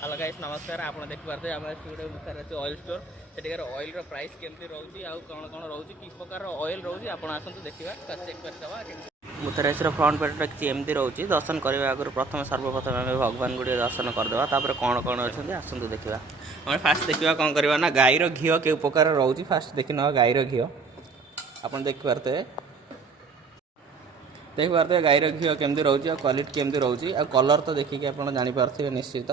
Hello guys नमस्कार आप देखिए आम गोटे मुथारासी ऑयल स्टोर सेठिकार ऑयल प्राइस केमती रोचे आउ कौन कौन रोचे कि प्रकार ऑयल रोचे आप आसतु देखा चेक कर मुथारासी फ्रंट पेट किसी एमती रोचे दर्शन करने आगे प्रथम सर्वप्रथम आम भगवान गुड़े दर्शन करदे कौन कौन अच्छा आसतु देखा आम फास्ट देखा कौन करवा ना गाईर घी के प्रकार रोचे फास्ट देखी ना गाईर घी आप देखिपारे गाईर घी केमती रोचे क्वालिटी केमती रोचे आ कलर तो देखिए आप जापारे निश्चित।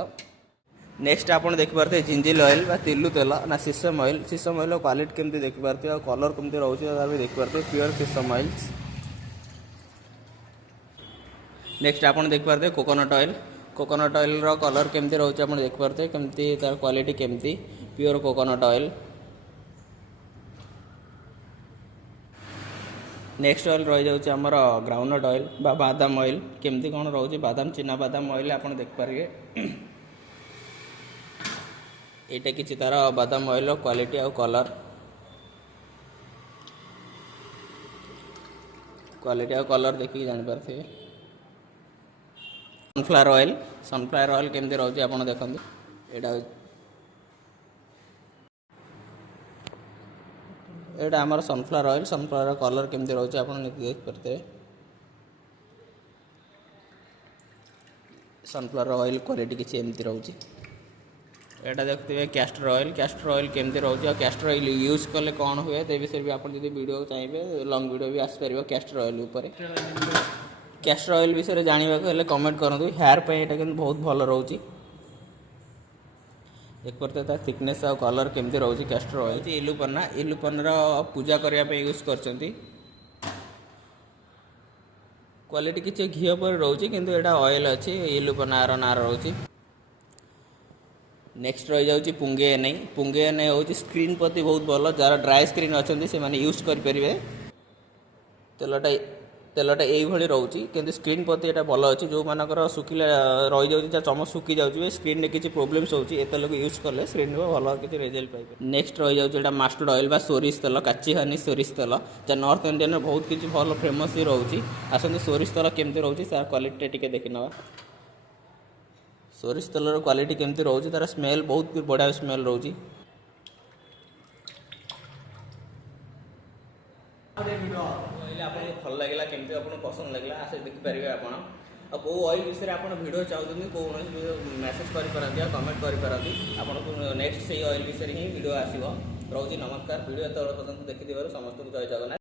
नेक्स्ट आप देखिपारे जिंजिल ऑयल तिलु तेल ना सीसम ऑयल क्वालिटी केमती देखिपारे और कलर केमती रोचे देखिपारे प्योर सीसम ऑयल। नेक्स्ट आप देखिपारे कोकोनट ऑयल रो कलर केमती रोचे आप देखिपारे केमती तार क्वालिटी केमती pure coconut oil. Next oil रही जाऊँ आमर ग्राउंडनट ऑयल बादाम ऑयल केमती कौन रोचे बादाम चिना बादाम ऑयल आप देखिपारे एटा किसी तार बादाम ऑयल क्वालिटी और कलर देखिए जापारे। सनफ्लावर ऑयल केमती रोचे आप देखते एटा आमर सनफ्लावर कलर केमती रोचे आप देखिपारे सनफ्लावर ऑयल क्वालिटी किसी एमती रोचे। एटा देखते कैस्टर ऑयल केमती रोचे कैस्टर ऑयल यूज कले कौन हुए तो विषय भी आप वीडियो चाहिए लॉन्ग वीडियो भी आसपार कैस्टर ऑयल उपर कैस्टर ऑयल विषय जानवा कमेंट करूँ हेयर पे ये बहुत भल रोचे देखते थिकनेस और कलर केमती रोचे कैस्टर ऑयल इलुपन्ना पूजा करने यूज कर क्वालिटी किसी घी पर रोचे किंतु एटा ऑयल अच्छी इलुपन्नार ना रोचे। नेक्स्ट रही जाऊँगी पुंगे एनआई हूँ स्क्रीन प्रति बहुत भल जार ड्राई स्क्रीन अच्छा से मैंने यूज करेंगे तेलटा ये रोचे कि स्क्रीन प्रति यहाँ भल अच्छे जो मानकर सुखिला रही जाऊँगी चम सुखी जाऊँगी स्क्रीन में किसी प्रोब्लेम्स होती तेल को यूज कले स्क्रीन में भल किसी रिजल्ट पाइबे। नेक्स्ट रही जाऊँगी मस्टर्ड ऑयल सोरिष तेल काची हानी सोरिष तेल जहाँ नॉर्थ इंडियन में बहुत किसी भल फेमस ही रोचे आसते सोरिष तेल केमती रोचे तार क्वालिटी टी देखी ना सोरिष तेलर क्वालिटी केमती रोचे तार स्मेल बहुत बढ़िया स्मेल रोचे। आपको भल लगे केमती आपको पसंद लगे आसे देखिपारे आप कौ ऑयल विषय आप भिडियो चाहते कौन मेसेज करें कमेंट करें आपको नेक्स्ट से ऑयल विषय ही वीडियो आसो रोचे नमस्कार वीडियो एत पर्यटन देखी समस्त जय जगन्नाथ।